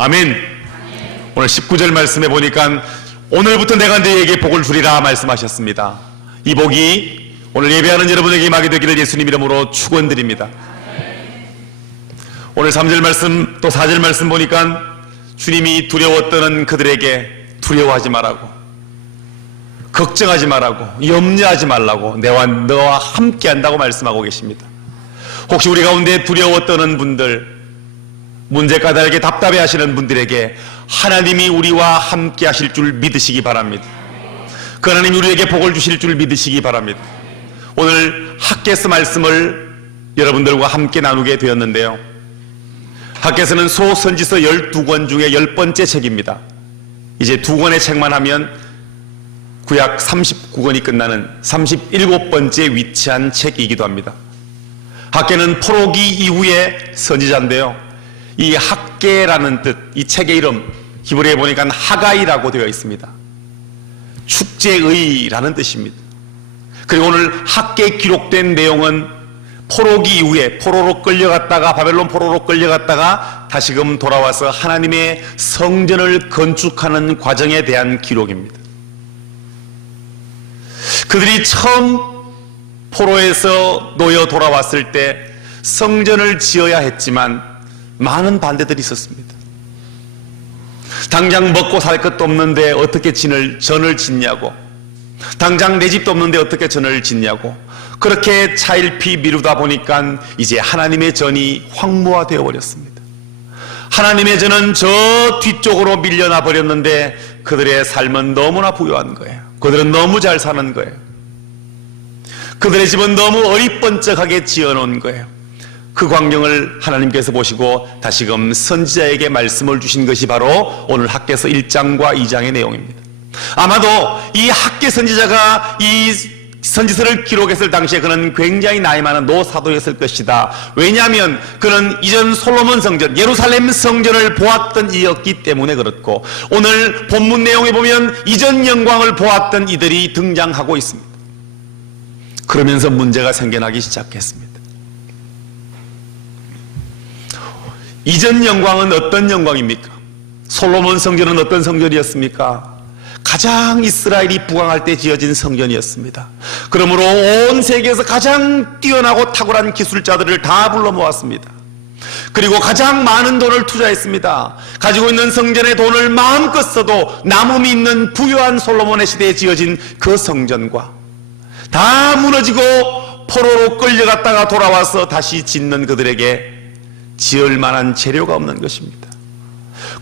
아멘. 오늘 19절 말씀해 보니까 오늘부터 내가 너희에게 복을 주리라 말씀하셨습니다. 이 복이 오늘 예배하는 여러분에게 임하게 되기를 예수님 이름으로 축원드립니다. 오늘 3절 말씀 또 4절 말씀 보니까 주님이 두려워 떠는 그들에게 두려워하지 말라고, 걱정하지 말라고, 염려하지 말라고, 너와 함께 한다고 말씀하고 계십니다. 혹시 우리 가운데 두려워 떠는 분들, 문제 까닭에 답답해 하시는 분들에게 하나님이 우리와 함께 하실 줄 믿으시기 바랍니다. 그 하나님이 우리에게 복을 주실 줄 믿으시기 바랍니다. 오늘 학개서 말씀을 여러분들과 함께 나누게 되었는데요, 학개서는 소선지서 12권 중에 10번째 책입니다. 이제 2권의 책만 하면 구약 39권이 끝나는 37번째 위치한 책이기도 합니다. 학개는 포로기 이후의 선지자인데요, 이 학개라는 뜻, 이 책의 이름 히브리어에 보니까 하가이라고 되어 있습니다. 축제의라는 뜻입니다. 그리고 오늘 학개에 기록된 내용은 포로기 이후에 포로로 끌려갔다가, 바벨론 포로로 끌려갔다가 다시금 돌아와서 하나님의 성전을 건축하는 과정에 대한 기록입니다. 그들이 처음 포로에서 놓여 돌아왔을 때 성전을 지어야 했지만 많은 반대들이 있었습니다. 당장 먹고 살 것도 없는데 어떻게 전을 짓냐고, 당장 내 집도 없는데 어떻게 전을 짓냐고, 그렇게 차일피 미루다 보니까 이제 하나님의 전이 황무화되어 버렸습니다. 하나님의 전은 저 뒤쪽으로 밀려나 버렸는데 그들의 삶은 너무나 부유한 거예요. 그들은 너무 잘 사는 거예요. 그들의 집은 너무 어리번쩍하게 지어놓은 거예요. 그 광경을 하나님께서 보시고 다시금 선지자에게 말씀을 주신 것이 바로 오늘 학개서 1장과 2장의 내용입니다. 아마도 이 학개 선지자가 이 선지서를 기록했을 당시에 그는 굉장히 나이 많은 노사도였을 것이다. 왜냐하면 그는 이전 솔로몬 성전, 예루살렘 성전을 보았던 이였기 때문에 그렇고, 오늘 본문 내용에 보면 이전 영광을 보았던 이들이 등장하고 있습니다. 그러면서 문제가 생겨나기 시작했습니다. 이전 영광은 어떤 영광입니까? 솔로몬 성전은 어떤 성전이었습니까? 가장 이스라엘이 부강할 때 지어진 성전이었습니다. 그러므로 온 세계에서 가장 뛰어나고 탁월한 기술자들을 다 불러 모았습니다. 그리고 가장 많은 돈을 투자했습니다. 가지고 있는 성전의 돈을 마음껏 써도 남음이 있는 부유한 솔로몬의 시대에 지어진 그 성전과 다 무너지고 포로로 끌려갔다가 돌아와서 다시 짓는 그들에게 지을 만한 재료가 없는 것입니다.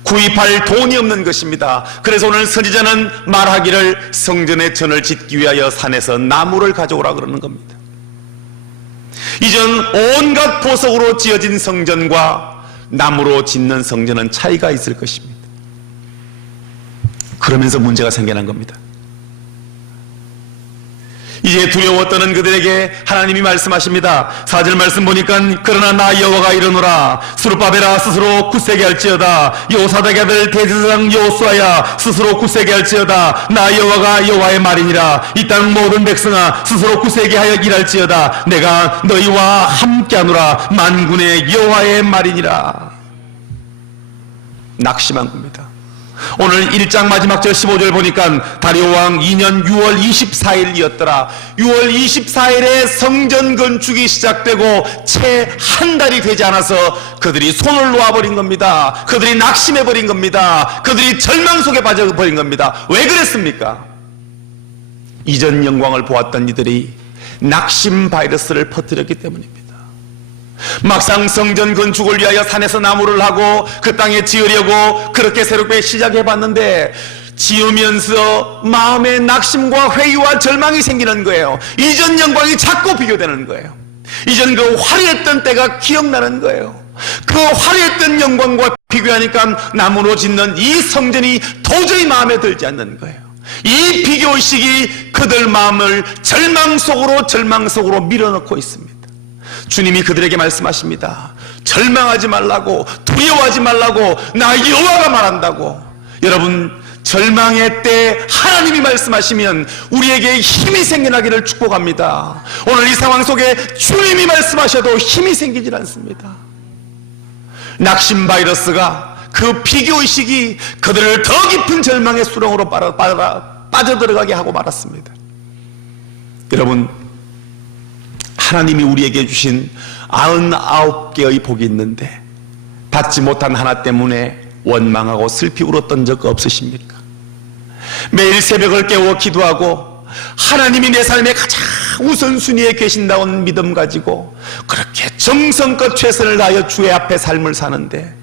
구입할 돈이 없는 것입니다. 그래서 오늘 선지자는 말하기를 성전의 전을 짓기 위하여 산에서 나무를 가져오라 그러는 겁니다. 이전 온갖 보석으로 지어진 성전과 나무로 짓는 성전은 차이가 있을 것입니다. 그러면서 문제가 생겨난 겁니다. 이제 두려워 떠는 그들에게 하나님이 말씀하십니다. 4절 말씀 보니까 그러나 나 여호와가 이르노라, 스룹바벨아 스스로 굳세게 할지어다, 요사닥의 아들 대제사장 여호수아야 스스로 굳세게 할지어다, 나 여호와가 여호와의 말이니라. 이 땅 모든 백성아 스스로 굳세게 하여 일할지어다, 내가 너희와 함께하노라, 만군의 여호와의 말이니라. 낙심한 겁니다. 오늘 1장 마지막 절 15절 보니까 다리오 왕 2년 6월 24일이었더라. 6월 24일에 성전 건축이 시작되고 채 한 달이 되지 않아서 그들이 손을 놓아버린 겁니다. 그들이 낙심해버린 겁니다. 그들이 절망 속에 빠져버린 겁니다. 왜 그랬습니까? 이전 영광을 보았던 이들이 낙심 바이러스를 퍼뜨렸기 때문입니다. 막상 성전 건축을 위하여 산에서 나무를 하고 그 땅에 지으려고 그렇게 새롭게 시작해봤는데 지으면서 마음에 낙심과 회의와 절망이 생기는 거예요. 이전 영광이 자꾸 비교되는 거예요. 이전 그 화려했던 때가 기억나는 거예요. 그 화려했던 영광과 비교하니까 나무로 짓는 이 성전이 도저히 마음에 들지 않는 거예요. 이 비교의식이 그들 마음을 절망 속으로 밀어넣고 있습니다. 주님이 그들에게 말씀하십니다. 절망하지 말라고, 두려워하지 말라고, 나 여호와가 말한다고. 여러분, 절망의 때 하나님이 말씀하시면 우리에게 힘이 생겨나기를 축복합니다. 오늘 이 상황 속에 주님이 말씀하셔도 힘이 생기질 않습니다. 낙심 바이러스가 그 비교의식이 그들을 더 깊은 절망의 수렁으로 빠져들어가게 하고 말았습니다. 여러분, 하나님이 우리에게 주신 99개의 복이 있는데 받지 못한 하나 때문에 원망하고 슬피 울었던 적 없으십니까? 매일 새벽을 깨워 기도하고 하나님이 내 삶에 가장 우선순위에 계신다는 믿음 가지고 그렇게 정성껏 최선을 다하여 주의 앞에 삶을 사는데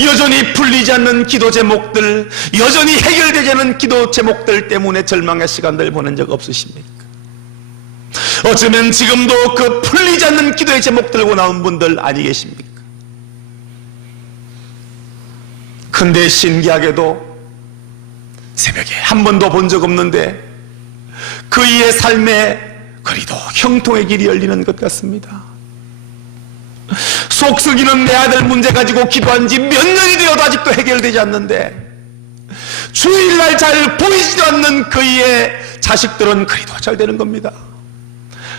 여전히 풀리지 않는 기도 제목들, 여전히 해결되지 않는 기도 제목들 때문에 절망의 시간들 보낸 적 없으십니까? 어쩌면 지금도 그 풀리지 않는 기도의 제목 들고 나온 분들 아니 계십니까? 근데 신기하게도 새벽에 한 번도 본 적 없는데 그의 삶에 그리도 형통의 길이 열리는 것 같습니다. 속 썩이는 내 아들 문제 가지고 기도한 지 몇 년이 되어도 아직도 해결되지 않는데 주일날 잘 보이지도 않는 그의 자식들은 그리도 잘 되는 겁니다.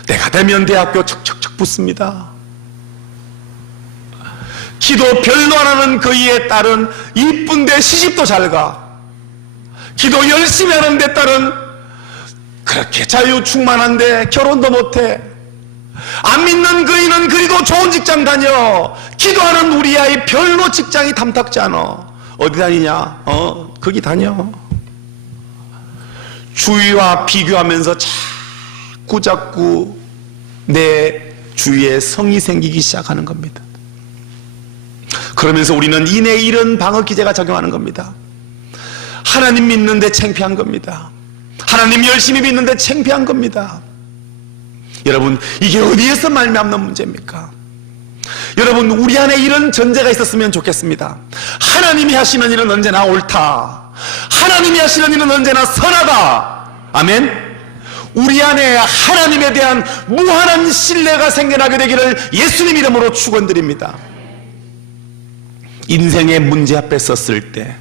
내가 되면 대학교 척척척 붙습니다. 기도 별로 안 하는 그의 딸은 이쁜데 시집도 잘 가. 기도 열심히 하는데 딸은 그렇게 자유충만한데 결혼도 못해. 안 믿는 그이는 그리도 좋은 직장 다녀. 기도하는 우리 아이 별로 직장이 탐탁지 않아. 어디 다니냐? 거기 다녀. 주위와 비교하면서 자꾸 내 주위에 성이 생기기 시작하는 겁니다. 그러면서 우리는 이내 이런 방어 기제가 작용하는 겁니다. 하나님 믿는데 창피한 겁니다. 하나님 열심히 믿는데 창피한 겁니다. 여러분, 이게 어디에서 말미암는 문제입니까? 여러분, 우리 안에 이런 전제가 있었으면 좋겠습니다. 하나님이 하시는 일은 언제나 옳다. 하나님이 하시는 일은 언제나 선하다. 아멘. 우리 안에 하나님에 대한 무한한 신뢰가 생겨나게 되기를 예수님 이름으로 축원드립니다. 인생의 문제 앞에 섰을 때,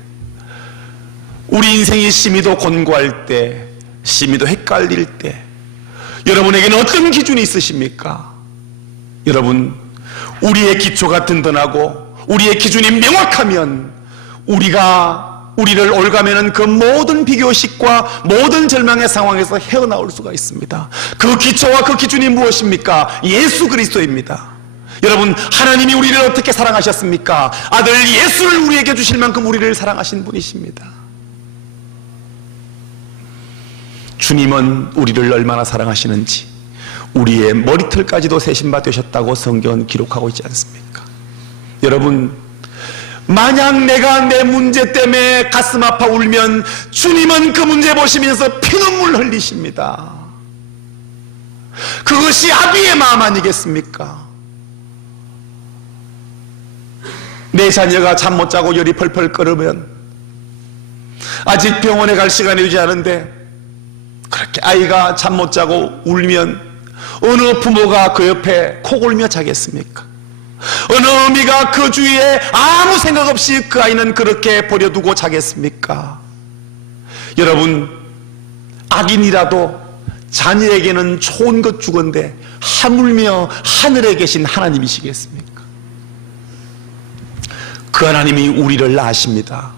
우리 인생이 심히도 곤고할 때, 심히도 헷갈릴 때 여러분에게는 어떤 기준이 있으십니까? 여러분, 우리의 기초가 든든하고 우리의 기준이 명확하면 우리를 올가매는 그 모든 비교식과 모든 절망의 상황에서 헤어나올 수가 있습니다. 그 기초와 그 기준이 무엇입니까? 예수 그리스도입니다. 여러분, 하나님이 우리를 어떻게 사랑하셨습니까? 아들 예수를 우리에게 주실 만큼 우리를 사랑하신 분이십니다. 주님은 우리를 얼마나 사랑하시는지 우리의 머리털까지도 세신 바 되셨다고 성경은 기록하고 있지 않습니까? 여러분, 만약 내가 내 문제 때문에 가슴 아파 울면 주님은 그 문제 보시면서 피눈물 흘리십니다. 그것이 아비의 마음 아니겠습니까? 내 자녀가 잠 못 자고 열이 펄펄 끓으면 아직 병원에 갈 시간이 되지 않은데 그렇게 아이가 잠 못 자고 울면 어느 부모가 그 옆에 코 골며 자겠습니까? 어느 어미가 그 주위에 아무 생각 없이 그 아이는 그렇게 버려두고 자겠습니까? 여러분, 악인이라도 자녀에게는 좋은 것 주건데 하물며 하늘에 계신 하나님이시겠습니까? 그 하나님이 우리를 아십니다.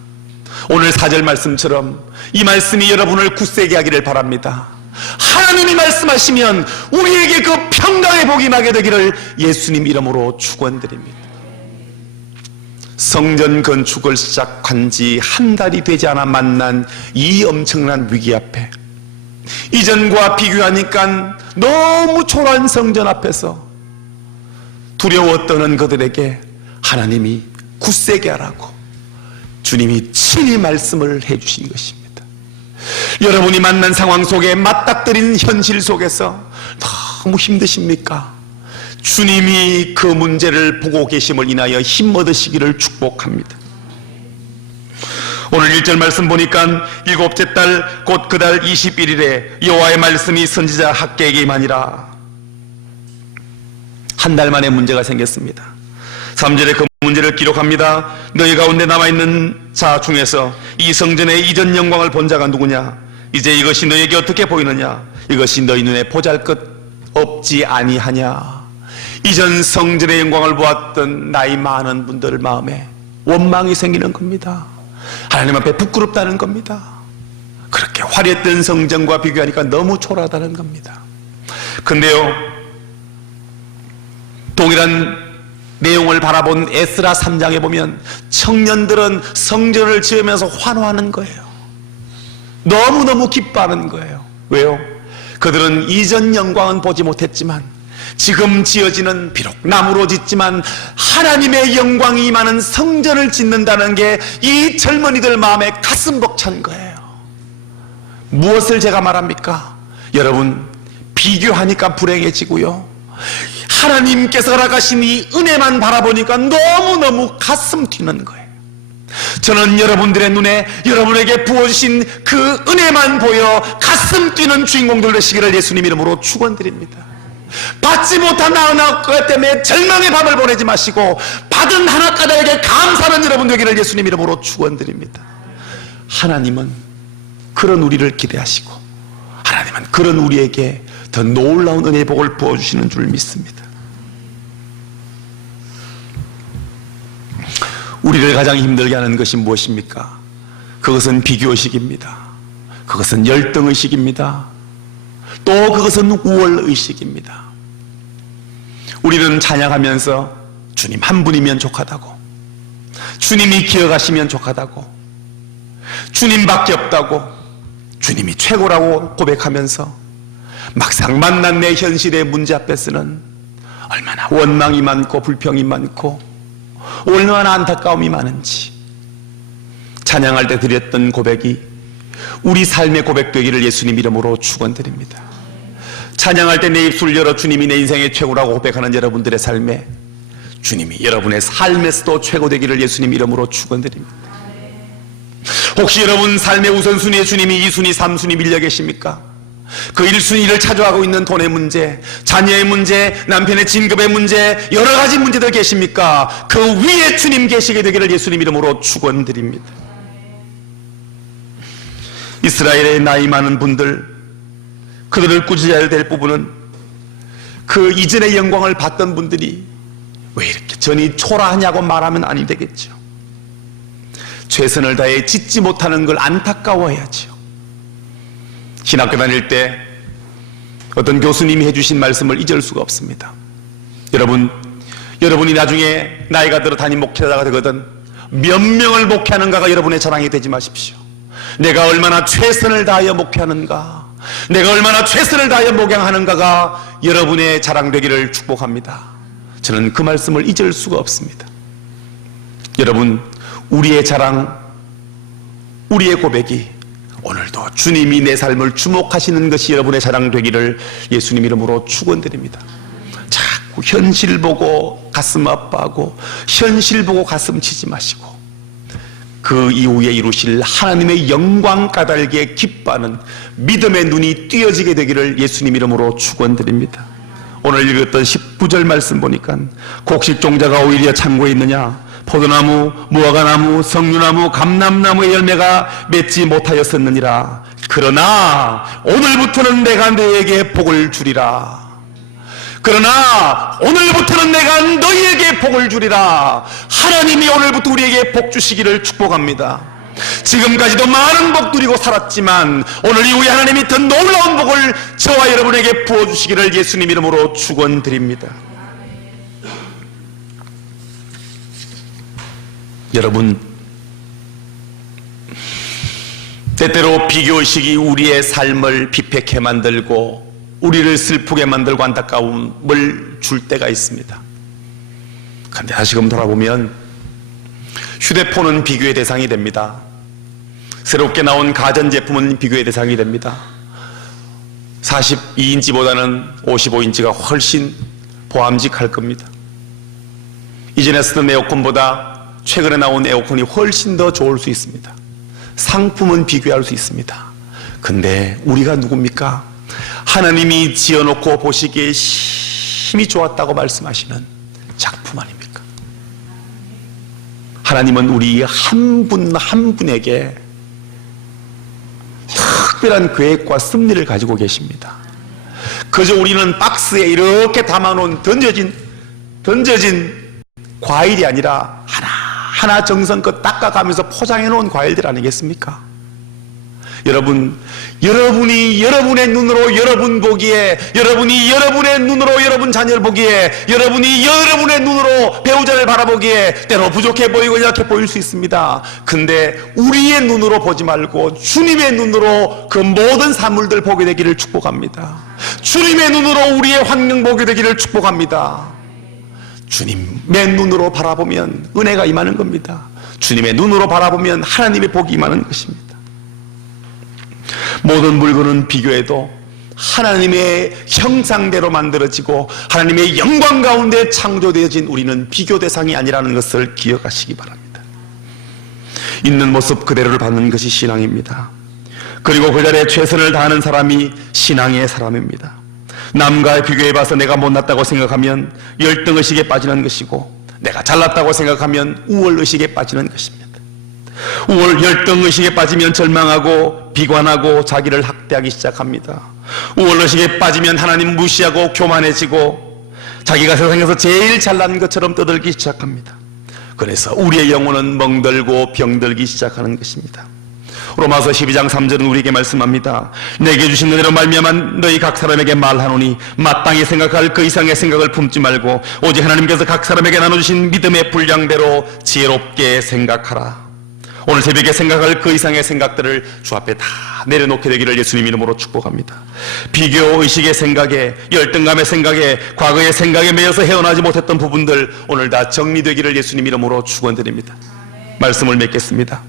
오늘 4절 말씀처럼 이 말씀이 여러분을 굳세게 하기를 바랍니다. 하나님이 말씀하시면 우리에게 그 평강의 복이 임하게 되기를 예수님 이름으로 축원드립니다. 성전 건축을 시작한 지 한 달이 되지 않아 만난 이 엄청난 위기 앞에 이전과 비교하니까 너무 초라한 성전 앞에서 두려워 떠는 그들에게 하나님이 굳세게 하라고 주님이 친히 말씀을 해주신 것입니다. 여러분이 만난 상황 속에 맞닥뜨린 현실 속에서 너무 힘드십니까? 주님이 그 문제를 보고 계심을 인하여 힘 얻으시기를 축복합니다. 오늘 1절 말씀 보니까 일곱째 달 곧 그 달 21일에 여호와의 말씀이 선지자 학개에게 임하니라. 한 달 만에 문제가 생겼습니다. 3절에 그 문제를 기록합니다. 너희 가운데 남아있는 자 중에서 이 성전의 이전 영광을 본 자가 누구냐? 이제 이것이 너희에게 어떻게 보이느냐? 이것이 너희 눈에 보잘것 없지 아니하냐? 이전 성전의 영광을 보았던 나이 많은 분들 마음에 원망이 생기는 겁니다. 하나님 앞에 부끄럽다는 겁니다. 그렇게 화려했던 성전과 비교하니까 너무 초라하다는 겁니다. 근데요, 동일한 내용을 바라본 에스라 3장에 보면 청년들은 성전을 지으면서 환호하는 거예요. 너무너무 기뻐하는 거예요. 왜요? 그들은 이전 영광은 보지 못했지만 지금 지어지는, 비록 나무로 짓지만 하나님의 영광이 임하는 성전을 짓는다는 게 이 젊은이들 마음에 가슴 벅찬 거예요. 무엇을 제가 말합니까? 여러분, 비교하니까 불행해지고요, 하나님께서 허락하신 이 은혜만 바라보니까 너무너무 가슴 튀는 거예요. 저는 여러분들의 눈에 여러분에게 부어주신 그 은혜만 보여 가슴 뛰는 주인공들 되시기를 예수님 이름으로 축원드립니다. 받지 못한 하나 때문에 절망의 밤을 보내지 마시고 받은 하나까지에게 감사하는 여러분 되기를 예수님 이름으로 축원드립니다. 하나님은 그런 우리를 기대하시고 하나님은 그런 우리에게 더 놀라운 은혜의 복을 부어주시는 줄 믿습니다. 우리를 가장 힘들게 하는 것이 무엇입니까? 그것은 비교의식입니다. 그것은 열등의식입니다. 또 그것은 우월의식입니다. 우리는 찬양하면서 주님 한 분이면 족하다고, 주님이 기억하시면 족하다고, 주님밖에 없다고, 주님이 최고라고 고백하면서 막상 만난 내 현실의 문제 앞에서는 얼마나 원망이 많고 불평이 많고 얼마나 안타까움이 많은지, 찬양할 때 드렸던 고백이 우리 삶의 고백 되기를 예수님 이름으로 축원드립니다. 찬양할 때 내 입술을 열어 주님이 내 인생의 최고라고 고백하는 여러분들의 삶에 주님이 여러분의 삶에서도 최고 되기를 예수님 이름으로 축원드립니다. 혹시 여러분 삶의 우선순위에 주님이 2순위, 3순위 밀려 계십니까? 그 1순위를 차지하고 있는 돈의 문제, 자녀의 문제, 남편의 진급의 문제, 여러 가지 문제들 계십니까? 그 위에 주님 계시게 되기를 예수님 이름으로 축원드립니다. 이스라엘의 나이 많은 분들, 그들을 꾸짖어야 될 부분은 그 이전의 영광을 받던 분들이 왜 이렇게 전이 초라하냐고 말하면 아니 되겠죠. 최선을 다해 짓지 못하는 걸 안타까워해야죠. 신학교 다닐 때 어떤 교수님이 해주신 말씀을 잊을 수가 없습니다. 여러분이 나중에 나이가 들어 담임 목회자가 되거든 몇 명을 목회하는가가 여러분의 자랑이 되지 마십시오. 내가 얼마나 최선을 다하여 목회하는가, 내가 얼마나 최선을 다하여 목양하는가가 여러분의 자랑되기를 축복합니다. 저는 그 말씀을 잊을 수가 없습니다. 여러분, 우리의 자랑, 우리의 고백이 오늘도 주님이 내 삶을 주목하시는 것이 여러분의 자랑 되기를 예수님 이름으로 축원드립니다. 자꾸 현실 보고 가슴 아파하고 현실 보고 가슴 치지 마시고 그 이후에 이루실 하나님의 영광 까닭에 기뻐하는 믿음의 눈이 띄어지게 되기를 예수님 이름으로 축원드립니다. 오늘 읽었던 19절 말씀 보니까 곡식종자가 오히려 창고에 있느냐, 포도나무, 무화과나무, 석류나무, 감람나무의 열매가 맺지 못하였었느니라. 그러나 오늘부터는 내가 너에게 복을 주리라. 그러나 오늘부터는 내가 너희에게 복을 주리라. 하나님이 오늘부터 우리에게 복 주시기를 축복합니다. 지금까지도 많은 복 누리고 살았지만 오늘 이후에 하나님이 더 놀라운 복을 저와 여러분에게 부어주시기를 예수님 이름으로 축원드립니다. 여러분, 때때로 비교의식이 우리의 삶을 비패케 만들고 우리를 슬프게 만들고 안타까움을 줄 때가 있습니다. 그런데 다시금 돌아보면 휴대폰은 비교의 대상이 됩니다. 새롭게 나온 가전제품은 비교의 대상이 됩니다. 42인치보다는 55인치가 훨씬 보암직할 겁니다. 이전에 쓰던 에어컨보다 최근에 나온 에어컨이 훨씬 더 좋을 수 있습니다. 상품은 비교할 수 있습니다. 근데 우리가 누굽니까? 하나님이 지어놓고 보시기에 힘이 좋았다고 말씀하시는 작품 아닙니까? 하나님은 우리 한 분 한 분에게 특별한 계획과 섭리를 가지고 계십니다. 그저 우리는 박스에 이렇게 담아놓은 던져진 과일이 아니라 하나 정성껏 닦아가면서 포장해 놓은 과일들 아니겠습니까? 여러분, 여러분이 여러분의 눈으로 여러분 보기에, 여러분이 여러분의 눈으로 여러분 자녀를 보기에, 여러분이 여러분의 눈으로 배우자를 바라보기에 때로 부족해 보이고 약해 보일 수 있습니다. 근데 우리의 눈으로 보지 말고 주님의 눈으로 그 모든 사물들 보게 되기를 축복합니다. 주님의 눈으로 우리의 환경 보게 되기를 축복합니다. 주님의 눈으로 바라보면 은혜가 임하는 겁니다. 주님의 눈으로 바라보면 하나님의 복이 임하는 것입니다. 모든 물건은 비교해도 하나님의 형상대로 만들어지고 하나님의 영광 가운데 창조되어진 우리는 비교 대상이 아니라는 것을 기억하시기 바랍니다. 있는 모습 그대로를 받는 것이 신앙입니다. 그리고 그 자리에 최선을 다하는 사람이 신앙의 사람입니다. 남과 비교해봐서 내가 못났다고 생각하면 열등의식에 빠지는 것이고, 내가 잘났다고 생각하면 우월의식에 빠지는 것입니다. 열등의식에 빠지면 절망하고 비관하고 자기를 학대하기 시작합니다. 우월의식에 빠지면 하나님 무시하고 교만해지고 자기가 세상에서 제일 잘난 것처럼 떠들기 시작합니다. 그래서 우리의 영혼은 멍들고 병들기 시작하는 것입니다. 로마서 12장 3절은 우리에게 말씀합니다. 내게 주신 은혜로 말미암아 너희 각 사람에게 말하노니 마땅히 생각할 그 이상의 생각을 품지 말고 오직 하나님께서 각 사람에게 나눠주신 믿음의 분량대로 지혜롭게 생각하라. 오늘 새벽에 생각할 그 이상의 생각들을 주 앞에 다 내려놓게 되기를 예수님 이름으로 축복합니다. 비교의식의 생각에, 열등감의 생각에, 과거의 생각에 매여서 헤어나지 못했던 부분들 오늘 다 정리되기를 예수님 이름으로 축원드립니다. 말씀을 맺겠습니다.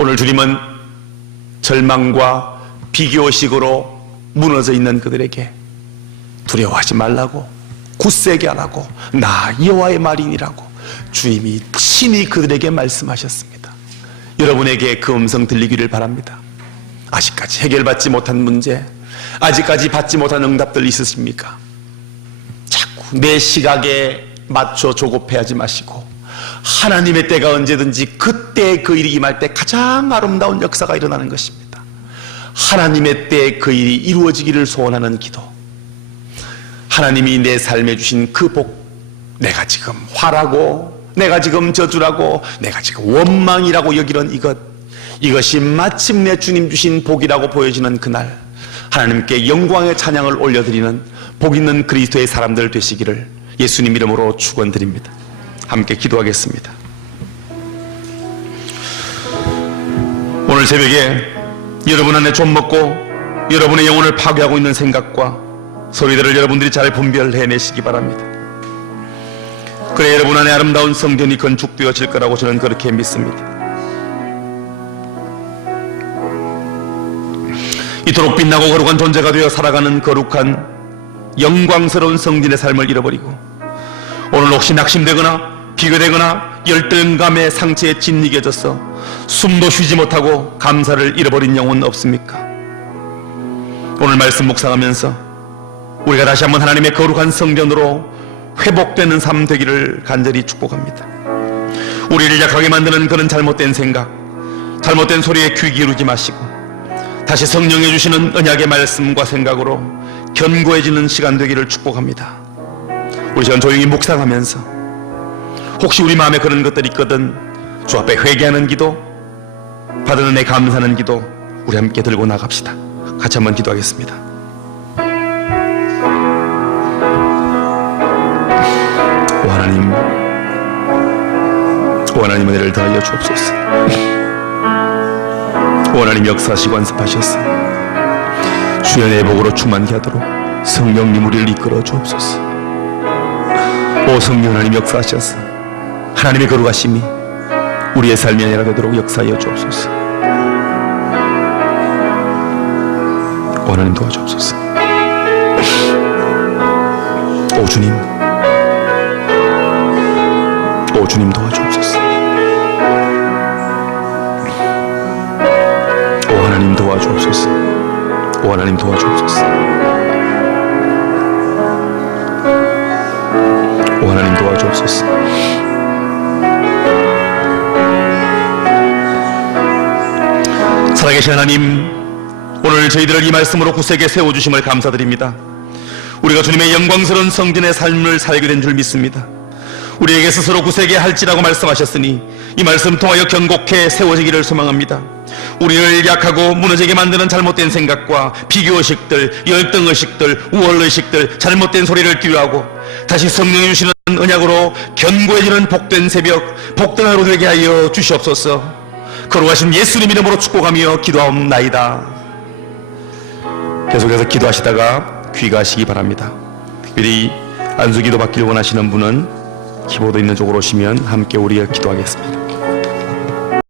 오늘 주님은 절망과 비교의식으로 무너져 있는 그들에게 두려워하지 말라고, 굳세게 하라고, 나 여호와의 말이니라고 주님이 친히 그들에게 말씀하셨습니다. 여러분에게 그 음성 들리기를 바랍니다. 아직까지 해결받지 못한 문제, 아직까지 받지 못한 응답들 있으십니까? 자꾸 내 시각에 맞춰 조급해하지 마시고 하나님의 때가 언제든지 그때 그 일이 임할 때 가장 아름다운 역사가 일어나는 것입니다. 하나님의 때에 그 일이 이루어지기를 소원하는 기도, 하나님이 내 삶에 주신 그 복, 내가 지금 화라고, 내가 지금 저주라고, 내가 지금 원망이라고 여기는 이것이 마침내 주님 주신 복이라고 보여지는 그날 하나님께 영광의 찬양을 올려드리는 복 있는 그리스도의 사람들 되시기를 예수님 이름으로 축원드립니다. 함께 기도하겠습니다. 오늘 새벽에 여러분 안에 좀 먹고 여러분의 영혼을 파괴하고 있는 생각과 소리들을 여러분들이 잘 분별해내시기 바랍니다. 그래 여러분 안에 아름다운 성전이 건축되어질 거라고 저는 그렇게 믿습니다. 이토록 빛나고 거룩한 존재가 되어 살아가는 거룩한 영광스러운 성전의 삶을 잃어버리고 오늘 혹시 낙심되거나 비교되거나 열등감의 상처에 짓이겨져서 숨도 쉬지 못하고 감사를 잃어버린 영혼 없습니까? 오늘 말씀 묵상하면서 우리가 다시 한번 하나님의 거룩한 성전으로 회복되는 삶 되기를 간절히 축복합니다. 우리를 약하게 만드는 그런 잘못된 생각, 잘못된 소리에 귀 기울이지 마시고 다시 성령이 주시는 언약의 말씀과 생각으로 견고해지는 시간 되기를 축복합니다. 우리 시간 조용히 묵상하면서 혹시 우리 마음에 그런 것들이 있거든 주 앞에 회개하는 기도, 받은 은혜 감사하는 기도 우리 함께 들고 나갑시다. 같이 한번 기도하겠습니다. 오 하나님 은혜를 더하여 주옵소서. 오 하나님 역사하시고 완습하셔서 주연의 복으로 충만케 하도록 성령님 우리를 이끌어 주옵소서. 오 성령 하나님 역사하셔서 하나님의 거룩하심이 우리의 삶이 아니라 되도록 역사하여 주옵소서. 오 하나님 도와주옵소서. 오 주님, 오 주님 도와주옵소서. 오 하나님 도와주옵소서. 오 하나님 도와주옵소서. 오 하나님 도와주옵소서. 살아계신 하나님, 오늘 저희들을 이 말씀으로 굳세게 세워주심을 감사드립니다. 우리가 주님의 영광스러운 성전의 삶을 살게 된 줄 믿습니다. 우리에게 스스로 구세게 할지라고 말씀하셨으니 이 말씀 통하여 견고해 세워지기를 소망합니다. 우리를 약하고 무너지게 만드는 잘못된 생각과 비교의식들, 열등의식들, 우월의식들, 잘못된 소리를 끼워하고 다시 성령이 주시는 언약으로 견고해지는 복된 새벽, 복된 하루 되게 하여 주시옵소서. 거룩하신 예수님 이름으로 축복하며 기도하옵나이다. 계속해서 기도하시다가 귀가하시기 바랍니다. 특별히 안수기도 받기를 원하시는 분은 키보드 있는 쪽으로 오시면 함께 우리가 기도하겠습니다.